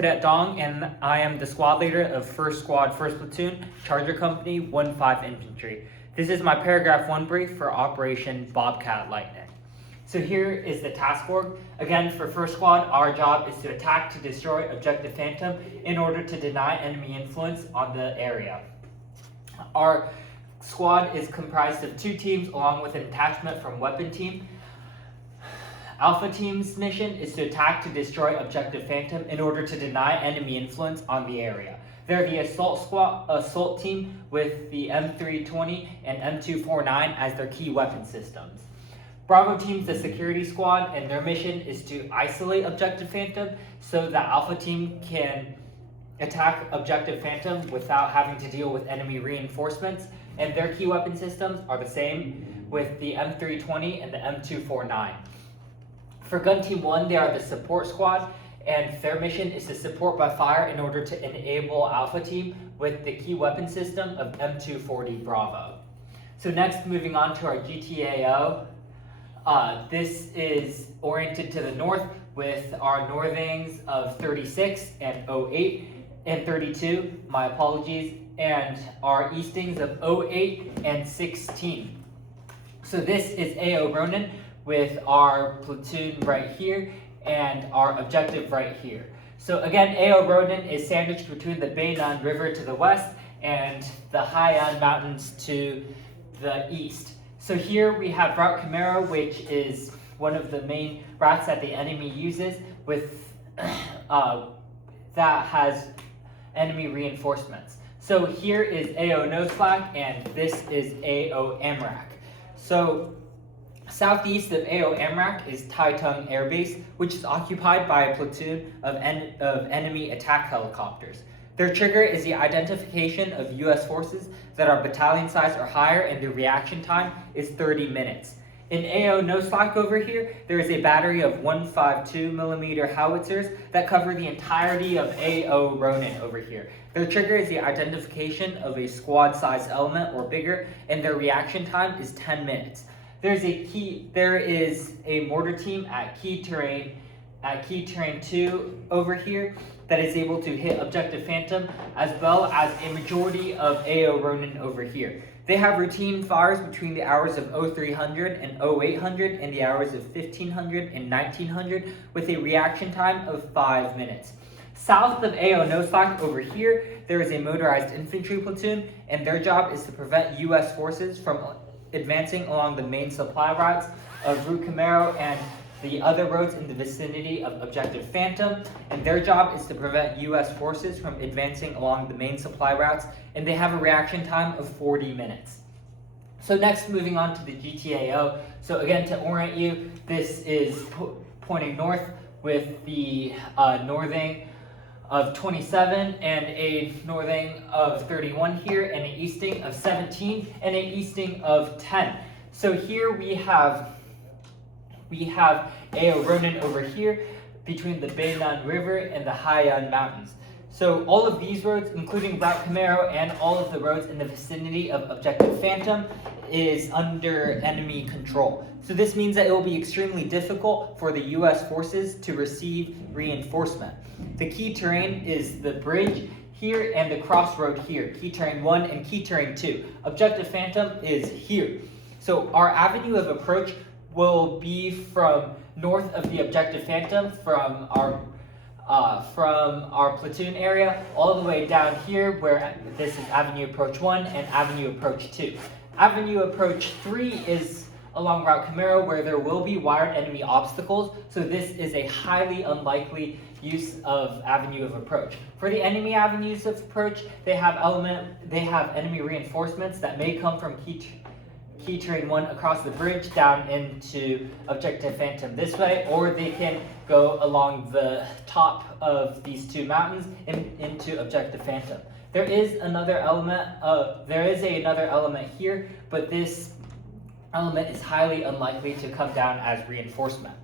Cadet Dong, and I am the squad leader of 1st Squad, 1st Platoon, Charger Company, 1-5 Infantry. This is my Paragraph 1 brief for Operation Bobcat Lightning. So here is the task org. Again, for 1st Squad, our job is to attack to destroy Objective Phantom in order to deny enemy influence on the area. Our squad is comprised of 2 teams along with an attachment from Weapon Team. Alpha Team's mission is to attack to destroy Objective Phantom in order to deny enemy influence on the area. They're the assault team with the M320 and M249 as their key weapon systems. Bravo Team's the security squad, and their mission is to isolate Objective Phantom so that Alpha Team can attack Objective Phantom without having to deal with enemy reinforcements, and their key weapon systems are the same with the M320 and the M249. For Gun Team 1, they are the support squad, and their mission is to support by fire in order to enable Alpha Team with the key weapon system of M240 Bravo. So next, moving on to our GTAO. This is oriented to the north with our northings of 36 and 08 and 32, my apologies, and our eastings of 08 and 16. So this is AO Ronin with our platoon right here and our objective right here. So again, AO Ronin is sandwiched between the Beinan River to the west and the Haiyan Mountains to the east. So here we have Route Camaro, which is one of the main routes that the enemy uses with that has enemy reinforcements. So here is AO Nose Flag, and this is AO Amrak. So southeast of AO Amrak is Tai Tung Air Base, which is occupied by a platoon of enemy attack helicopters. Their trigger is the identification of U.S. forces that are battalion size or higher, and their reaction time is 30 minutes. In AO Nose Flag over here, there is a battery of 152mm howitzers that cover the entirety of AO Ronin over here. Their trigger is the identification of a squad size element or bigger, and their reaction time is 10 minutes. There is a mortar team at Key Terrain 2 over here that is able to hit Objective Phantom, as well as a majority of AO Ronin over here. They have routine fires between the hours of 0300 and 0800 and the hours of 1500 and 1900 with a reaction time of 5 minutes. South of AO Nose Flag over here, there is a motorized infantry platoon, and their job is to prevent U.S. forces from advancing along the main supply routes of Route Camaro and the other roads in the vicinity of Objective Phantom, and their job is to prevent U.S. forces from advancing along the main supply routes, and they have a reaction time of 40 minutes. So next, moving on to the GTAO. So again, to orient you, this is pointing north with the northing of 27 and a northing of 31 here, and an easting of 17 and an easting of 10. So here we have AO Ronin over here between the Beinan River and the Haiyan Mountains. So all of these roads, including Route Camaro and all of the roads in the vicinity of Objective Phantom, is under enemy control. So this means that it will be extremely difficult for the U.S. forces to receive reinforcement. The key terrain is the bridge here and the crossroad here, Key Terrain 1 and Key Terrain 2. Objective Phantom is here. So our avenue of approach will be from north of the Objective Phantom from our platoon area all the way down here where this is Avenue Approach 1 and Avenue Approach 2. Avenue Approach 3 is along Route Camaro where there will be wired enemy obstacles, so this is a highly unlikely use of avenue of approach. For the enemy avenues of approach, they have enemy reinforcements that may come from Key Terrain 1 across the bridge down into Objective Phantom this way, or they can go along the top of these 2 mountains into Objective Phantom. There is another element here, but this element is highly unlikely to come down as reinforcement.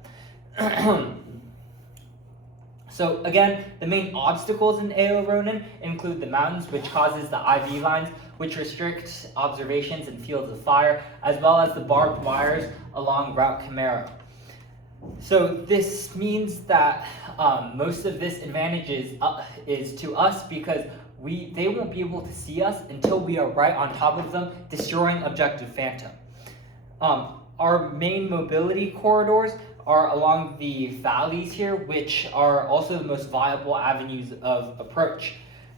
So again, the main obstacles in AO Ronin include the mountains, which causes the IV lines, which restrict observations and fields of fire, as well as the barbed wires along Route Camaro. So this means that most of this advantage is to us because they won't be able to see us until we are right on top of them, destroying Objective Phantom. Our main mobility corridors are along the valleys here, which are also the most viable avenues of approach.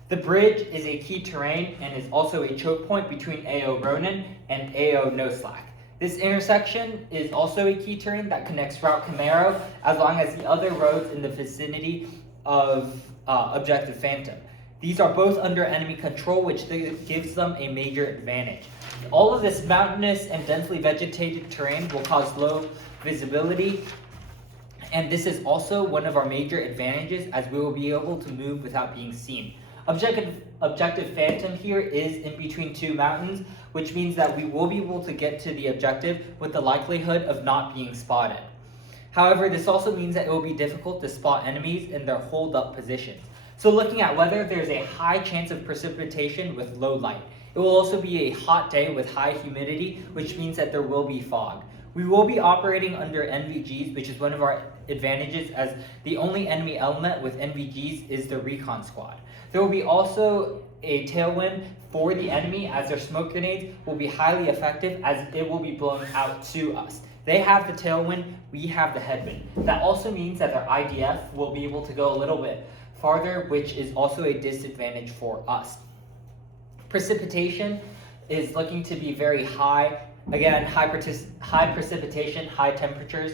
The bridge is a key terrain and is also a choke point between AO Ronin and AO No Slack. This intersection is also a key terrain that connects Route Camaro as long as the other roads in the vicinity of Objective Phantom. These are both under enemy control, which gives them a major advantage. All of this mountainous and densely vegetated terrain will cause low visibility, and this is also one of our major advantages as we will be able to move without being seen. Objective Phantom here is in between two mountains, which means that we will be able to get to the objective with the likelihood of not being spotted. However, this also means that it will be difficult to spot enemies in their hold-up positions. So looking at weather, there's a high chance of precipitation with low light. It will also be a hot day with high humidity, which means that there will be fog. We will be operating under NVGs, which is one of our advantages, as the only enemy element with NVGs is the recon squad. There will be also a tailwind for the enemy, as their smoke grenades will be highly effective as it will be blown out to us. They have the tailwind, we have the headwind. That also means that their IDF will be able to go a little bit farther, which is also a disadvantage for us. Precipitation is looking to be very high. Again, high precipitation, high temperatures.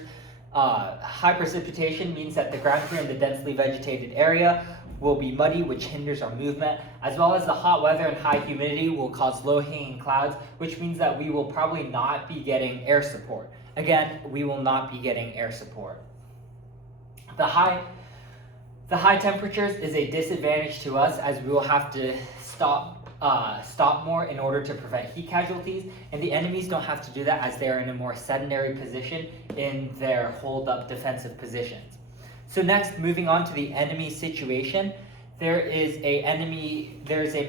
High precipitation means that the ground here in the densely vegetated area will be muddy, which hinders our movement, as well as the hot weather and high humidity will cause low-hanging clouds, which means that we will probably not be getting air support. Again, we will not be getting air support. The high temperatures is a disadvantage to us as we will have to stop more in order to prevent heat casualties, and the enemies don't have to do that as they are in a more sedentary position in their hold-up defensive positions. So next, moving on to the enemy situation, there is a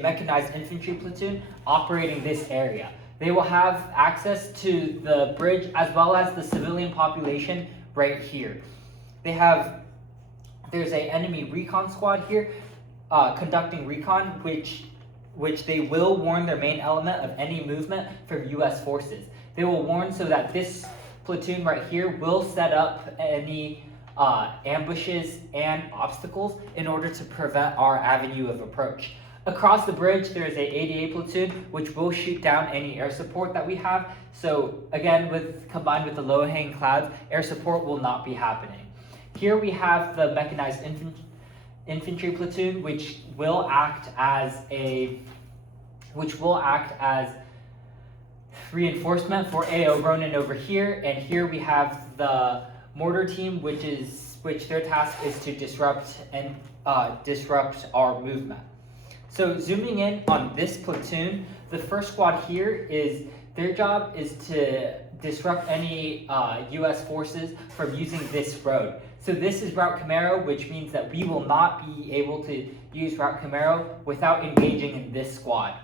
mechanized infantry platoon operating this area. They will have access to the bridge as well as the civilian population right here. There's a enemy recon squad here conducting recon, which they will warn their main element of any movement from US forces. They will warn so that this platoon right here will set up any ambushes and obstacles in order to prevent our avenue of approach. Across the bridge, there is a ADA platoon which will shoot down any air support that we have. So again, combined with the low-hanging clouds, air support will not be happening. Here we have the mechanized infantry platoon, which will act as reinforcement for AO Ronin over here, and here we have the mortar team, which their task is to disrupt our movement. So zooming in on this platoon, the first squad here their job is to disrupt any US forces from using this road. So this is Route Camaro, which means that we will not be able to use Route Camaro without engaging in this squad.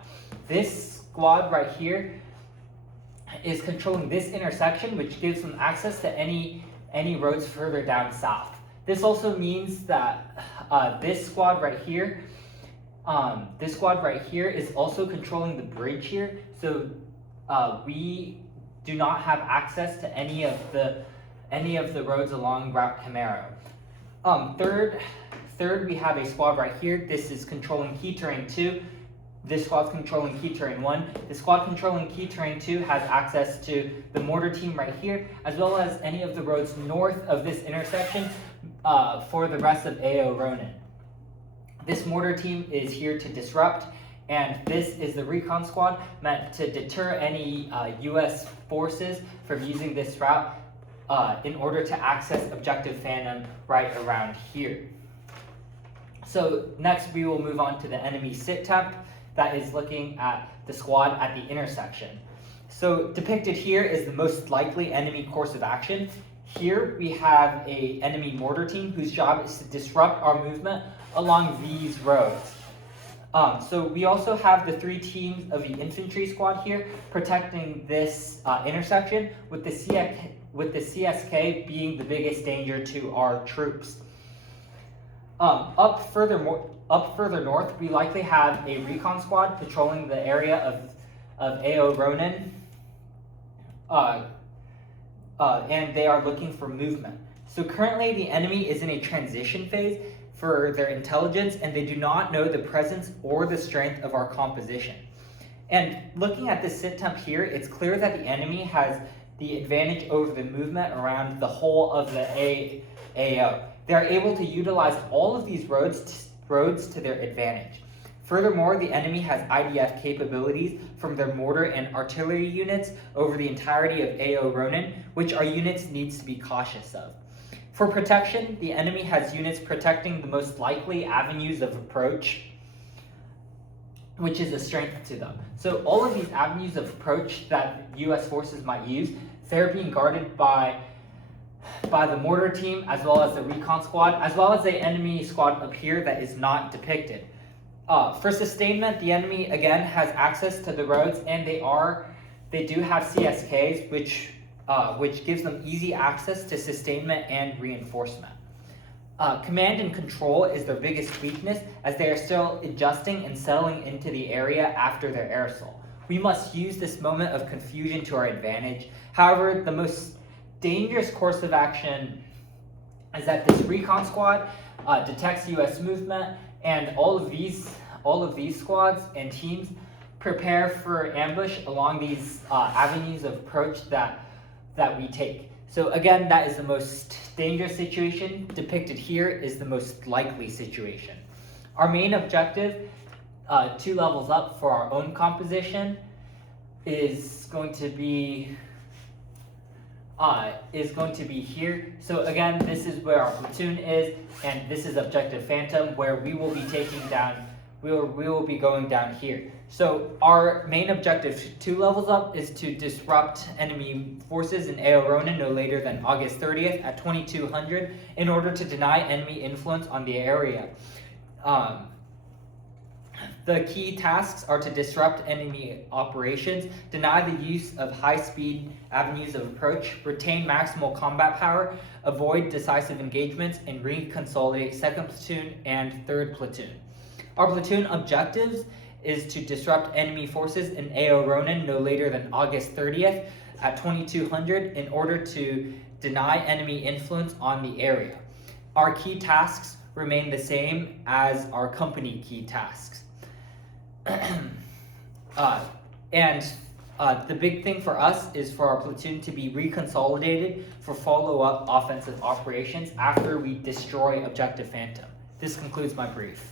This squad right here is controlling this intersection, which gives them access to any roads further down south. This also means that this squad right here is also controlling the bridge here. So we do not have access to any of the roads along Route Camaro. Third, we have a squad right here. This is controlling key terrain 2. This squad's controlling key terrain 1. The squad controlling key terrain 2 has access to the mortar team right here, as well as any of the roads north of this intersection for the rest of AO Ronin. This mortar team is here to disrupt, and this is the recon squad meant to deter any US forces from using this route in order to access Objective Phantom right around here. So next we will move on to the enemy sit temp that is looking at the squad at the intersection. So depicted here is the most likely enemy course of action. Here we have a enemy mortar team whose job is to disrupt our movement along these roads. So we also have the 3 teams of the infantry squad here protecting this intersection with the with the CSK being the biggest danger to our troops. Up further north, we likely have a recon squad patrolling the area of AO Ronin, and they are looking for movement. So currently the enemy is in a transition phase for their intelligence, and they do not know the presence or the strength of our composition. And looking at this sit temp here, it's clear that the enemy has the advantage over the movement around the whole of the AO. They are able to utilize all of these roads to their advantage. Furthermore, the enemy has IDF capabilities from their mortar and artillery units over the entirety of AO Ronin, which our units needs to be cautious of. For protection, the enemy has units protecting the most likely avenues of approach, which is a strength to them. So all of these avenues of approach that US forces might use, they're being guarded by the mortar team, as well as the recon squad, as well as the enemy squad up here that is not depicted. For sustainment, the enemy again has access to the roads, and they do have CSKs, which gives them easy access to sustainment and reinforcement. Command and control is their biggest weakness, as they are still adjusting and settling into the area after their air assault. We must use this moment of confusion to our advantage. However, the most dangerous course of action is that this recon squad detects US movement, and all of these squads and teams prepare for ambush along these avenues of approach that we take. So again, that is the most dangerous situation. Depicted here is the most likely situation. Our main objective, 2 levels up for our own composition, is going to be here. So again, this is where our platoon is, and this is Objective Phantom, where we will be taking down. We will be going down here. So our main objective 2 levels up is to disrupt enemy forces in AO Ronin no later than August 30th at 2200 in order to deny enemy influence on the area. The key tasks are to disrupt enemy operations, deny the use of high-speed avenues of approach, retain maximal combat power, avoid decisive engagements, and reconsolidate 2nd Platoon and 3rd Platoon. Our platoon objectives is to disrupt enemy forces in AO Ronin no later than August 30th at 2200 in order to deny enemy influence on the area. Our key tasks remain the same as our company key tasks. The big thing for us is for our platoon to be reconsolidated for follow-up offensive operations after we destroy Objective Phantom. This concludes my brief.